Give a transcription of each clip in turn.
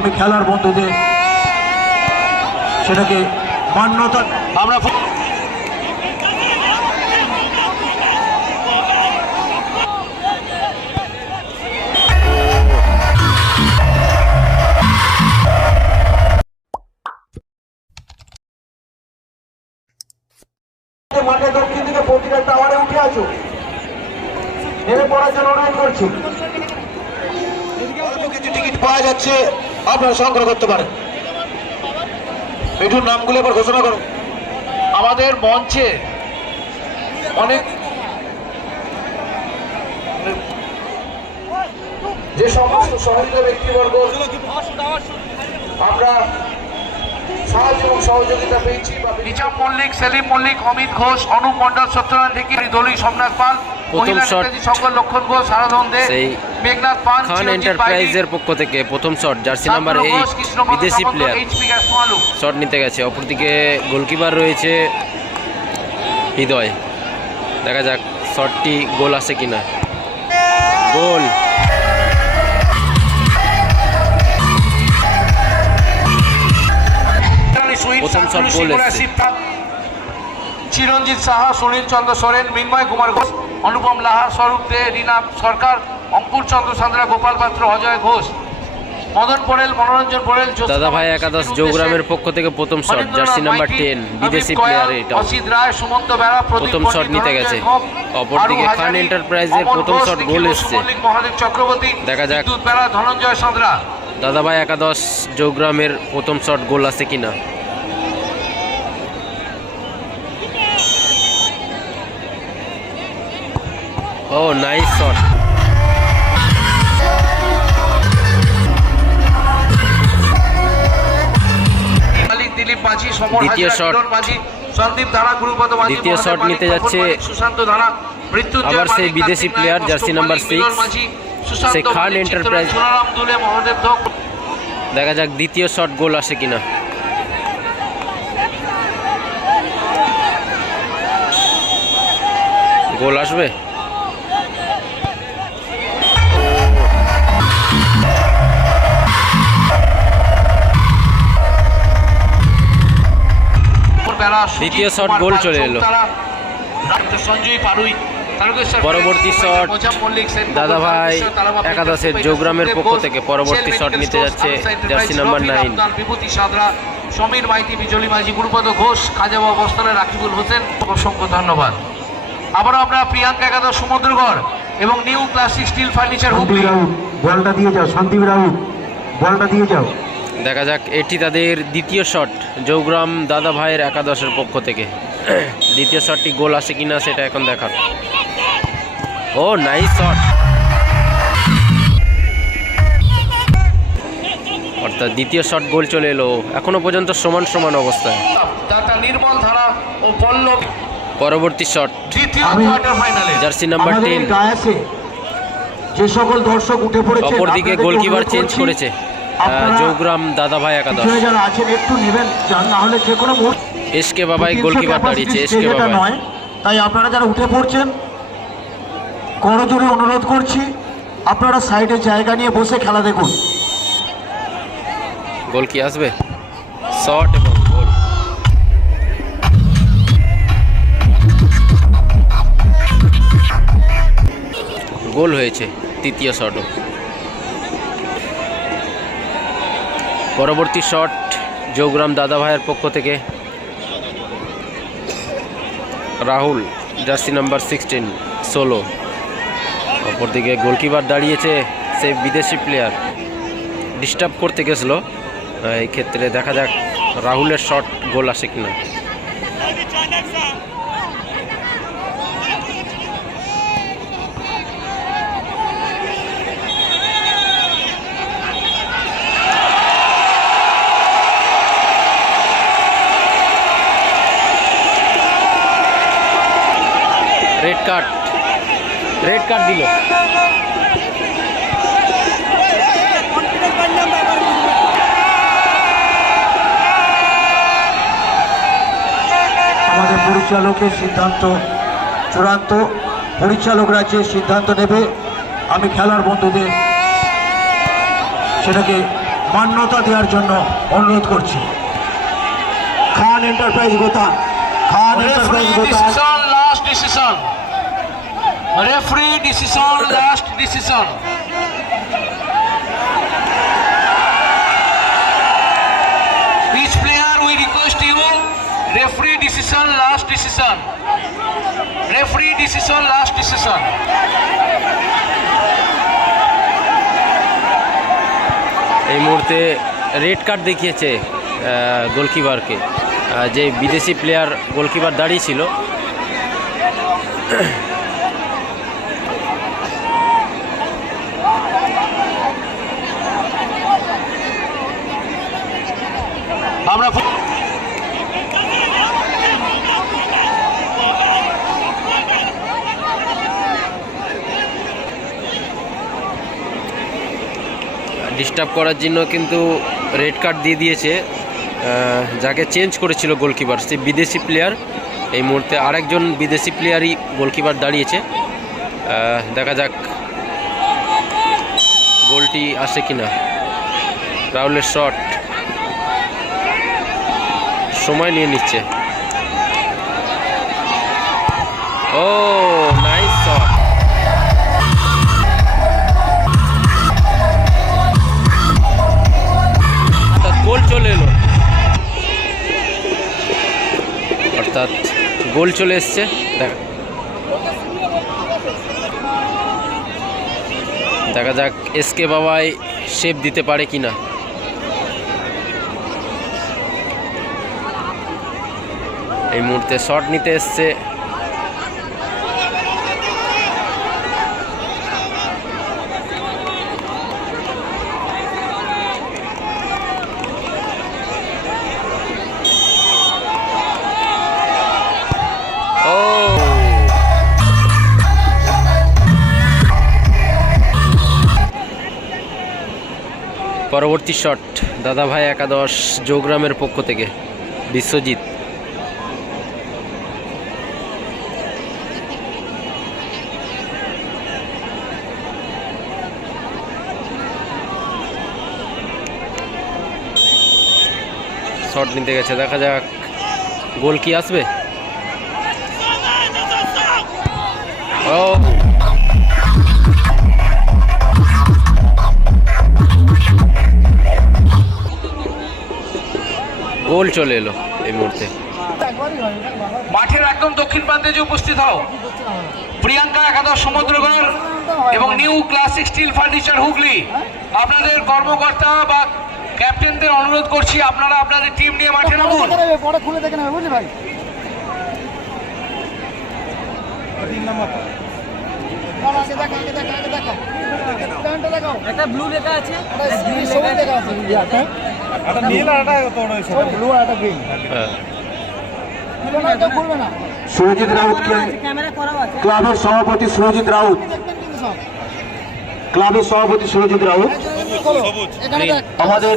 আমি খেলার বন্ধুদের সেটাকে মান্যতা আমরা অল্প কিছু টিকিট পাওয়া যাচ্ছে, আপনারা সংগ্রহ করতে পারেন। মিঠুর নামগুলো এবার ঘোষণা করুন আমাদের মঞ্চে অনেক যে সমস্ত সহযোগী ব্যক্তিবর্গ, আমরা সাহায্য সহযোগিতা পেয়েছি নিজাম মল্লিক, সেলিম মল্লিক, অমিত ঘোষ, অনুপ মন্ডল সত্যনারায়ণ ঢেকি দলি সোমনাথ পাল প্রথম শট সেই খান এন্টারপ্রাইজের পক্ষ থেকে প্রথম শট জার্সি নাম্বার এইট বিদেশি প্লেয়ার। শট নিতে গেছে অপরদিকে গোলকিপার রয়েছে হৃদয়। দেখা যাক শটটি গোল আসে কিনা। গোল। প্রথম শট গোল চিরঞ্জিত সাহা সুনীল চন্দ্র সোরেন মিন্ময় কুমার ঘোষ। অনুপম লাহা স্বরূপ দে রীনা সরকার অঙ্কুর চন্দ্র সান্দ্রা গোপাল পাত্র অজয় ঘোষ মদন পোরেল মনোরঞ্জন জ্যোৎস্না দাদা ভাই একাদশ দেশে, পক্ষ থেকে প্রথম শট জার্সি নাম্বার টেন বিদেশি প্লেয়ার এটাও অসিত রায় সুমন্ত বেড়া প্রথম শট নিতে গেছে। অপরদিকে খান এন্টারপ্রাইজের প্রথম শট গোল এসছে। মহাদেব চক্রবর্তী দেখা যাক। বিদ্যুৎ বেড়া ধনঞ্জয় সাঁতরা দাদা ভাই একাদশ চৌগ্রামের প্রথম শট গোল আছে কিনা ও নাইস শট দ্বিতীয় শট। দ্বিতীয় শট নিতে যাচ্ছে আবার সেই বিদেশি নায়ক, জার্সি নাম্বার সুশান্ত সেই খান ধক। দেখা যাক দ্বিতীয় শট গোল আসে কিনা। গোল আসবে? দ্বিতীয় শট গোল চলে এলো। পরবর্তী শট মোজাম দাদা ভাই একাদশের যোগগ্রামের পক্ষ ঘোষ, থেকে পরবর্তী শট নিতে যাচ্ছে jersey number nine Bibhuti Sadra Samir Maity Bijli Majhi Gurupada Ghosh খাজাবা অবস্থানে রাকিবুল হোসেন। অসংখ্য ধন্যবাদ। আবারও আমরা প্রিয়াঙ্কা একাদশ সমুদ্রগড় এবং new classic steel furniture Hooghly Raut বলটা দিয়ে যাও সন্দীপ রাউত বলটা দিয়ে যাও। দেখা যাক এটি তাদের দ্বিতীয় শট জৌগ্রাম দাদা ভাইয়ের একাদশের পক্ষ থেকে। দ্বিতীয় শটটি গোল আসে কিনা সেটা এখন দেখার। ও নাইস শট অর্থাৎ দ্বিতীয় শট গোল চলে এলো। এখনও পর্যন্ত সমান সমান অবস্থায়। নির্মল ধারা ও পল্লব। পরবর্তী শট। Jersey number ten. যে সকল দর্শক উঠে পড়েছে অপরদিকে গোলকিপার চেঞ্জ করেছে। জৌগ্রাম দাদা ভাই একাদশ। যারা আছেন একটু নেবেন না হলে যে কোনো মুহূর্তে এসকে বাবাই গোলকিপার দাঁড়িয়েছে এসকে stage এটা বাবাই। নয় তাই আপনারা যারা উঠে পড়ছেন করজোরে অনুরোধ করছি আপনারা সাইডে জায়গা নিয়ে বসে খেলা দেখুন। গোল কি আসবে? শট এবং গোল। গোল হয়েছে তৃতীয় শটও। পরবর্তী শট জৌগ্রাম দাদা ভাইয়ের পক্ষ থেকে। রাহুল, জার্সি নাম্বার সিক্সটিন ষোলো অপরদিকে গোলকিপার দাঁড়িয়েছে, সে বিদেশি প্লেয়ার ডিস্টার্ব করতে গেছিল। এই ক্ষেত্রে দেখা যাক রাহুলের শট গোল আসে কিনা। রেড কার্ড রেড কার্ড দিল। আমাদের পরিচালকের সিদ্ধান্ত চূড়ান্ত। পরিচালকরা যে সিদ্ধান্ত নেবে। আমি খেলার বন্ধুদের সেটাকে মান্যতা দেওয়ার জন্য অনুরোধ করছি। Khan enterprise Gota Khan enterprise Gota decision, last Referee decision, last decision. Each player, we request you, referee decision, last decision. Referee decision, last decision. এই মুহূর্তে রেড কার্ড দেখিয়েছে গোলকিপারকে যে বিদেশি প্লেয়ার গোলকিপার দাঁড়িয়ে ছিল আমরা ডিস্টার্ব করার জন্য কিন্তু রেড কার্ড দিয়ে দিয়েছে। যাকে চেঞ্জ করেছিল গোলকিপার সে বিদেশি প্লেয়ার এই মুহূর্তে আরেকজন বিদেশি প্লেয়ারই গোলকিপার দাঁড়িয়েছে। দেখা যাক গোলটি আসে কিনা। রাহুলের শট সময় নিয়ে নিচ্ছে। ও! গোল চলে এসছে। দেখা দেখা যাক এসকে বাবাই শেপ দিতে পারে কি না। এই মুহূর্তে শট নিতে এসছে পরবর্তী শট, দাদাভাই একাদশ যোগগ্রামের পক্ষ থেকে, বিশ্বজিৎ। শট নিতে গেছে, দেখা যাক, গোল কি আসবে? ও! গোল চলে এলো এই মুহূর্তে। মাঠের একদম দক্ষিণ প্রান্তে যে উপস্থিত হও প্রিয়াঙ্কা একাদশ সমুদ্রগড় এবং new classic steel furniture Hooghly. আপনাদের কর্মকর্তা বা ক্যাপ্টেনদের অনুরোধ করছি আপনারা আপনাদের টিম নিয়ে মাঠে নামুন। পরে খুলে দেখে নেবে বুঝলি ভাই একটা ব্লু লেখা আছে। একটা নীল আর একটা তোর ব্লু আর একটা গ্রিন হ্যাঁ সুরজিৎ রাউতকে ক্যামেরা করাও আছে ক্লাবের সভাপতি সুরজিৎ রাউত ক্লাবের সভাপতি সুরজিৎ রাউত আমাদের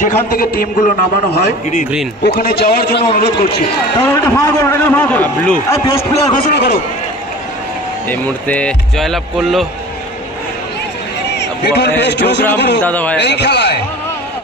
যেখান থেকে টিমগুলো নামানো হয় গ্রিন ওখানে যাওয়ার জন্য অনুরোধ করছি। তাহলে এটা করো এটা করো. আর বেস্ট প্লেয়ার ঘোষণা করো। এই মুহূর্তে জয়লাভ করল। যোগরাম দাদা ভাই এই খেলায়